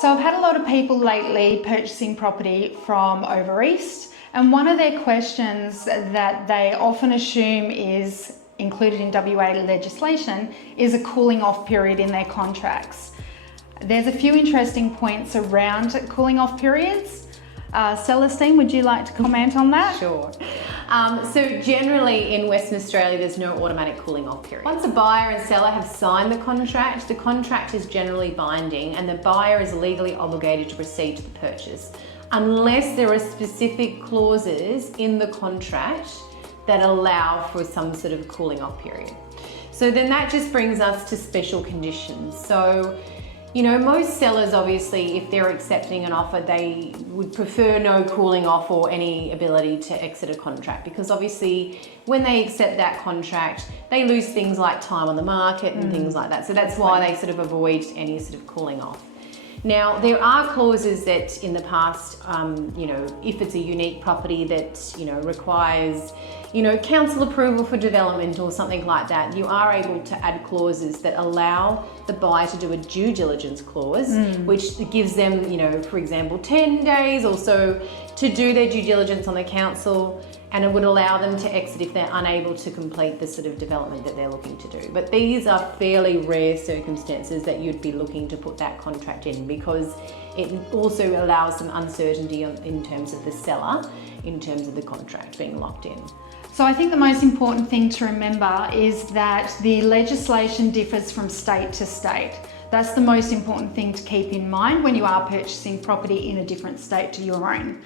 So I've had a lot of people lately purchasing property from over east, and one of their questions that they often assume is included in WA legislation is a cooling off period in their contracts. There's a few interesting points around cooling off periods. Celestine, would you like to comment on that? Sure. So generally in Western Australia, there's no automatic cooling off period. Once a buyer and seller have signed the contract is generally binding and the buyer is legally obligated to proceed to the purchase, unless there are specific clauses in the contract that allow for some sort of cooling off period. So then that just brings us to special conditions. So, you know, most sellers, obviously, if they're accepting an offer, they would prefer no cooling off or any ability to exit a contract, because obviously when they accept that contract, they lose things like time on the market and things like that. So that's why they sort of avoid any sort of cooling off. Now, there are clauses that in the past, you know, if it's a unique property that, you know, requires, you know, council approval for development or something like that, you are able to add clauses that allow the buyer to do a due diligence clause, which gives them, you know, for example, 10 days or so to do their due diligence on the council, and it would allow them to exit if they're unable to complete the sort of development that they're looking to do. But these are fairly rare circumstances that you'd be looking to put that contract in, because it also allows some uncertainty in terms of the seller, in terms of the contract being locked in. So I think the most important thing to remember is that the legislation differs from state to state. That's the most important thing to keep in mind when you are purchasing property in a different state to your own.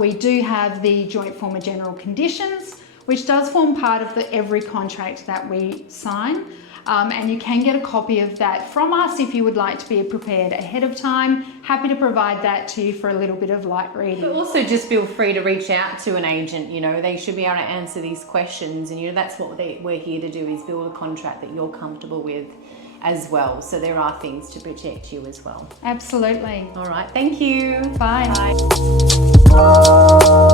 We do have the Joint Form of General Conditions, which does form part of every contract that we sign. And you can get a copy of that from us if you would like to be prepared ahead of time. Happy to provide that to you for a little bit of light reading. But also just feel free to reach out to an agent, you know, they should be able to answer these questions, and you know, that's what we're here to do, is build a contract that you're comfortable with as well. So there are things to protect you as well. Absolutely. All right, thank you. Bye. Bye.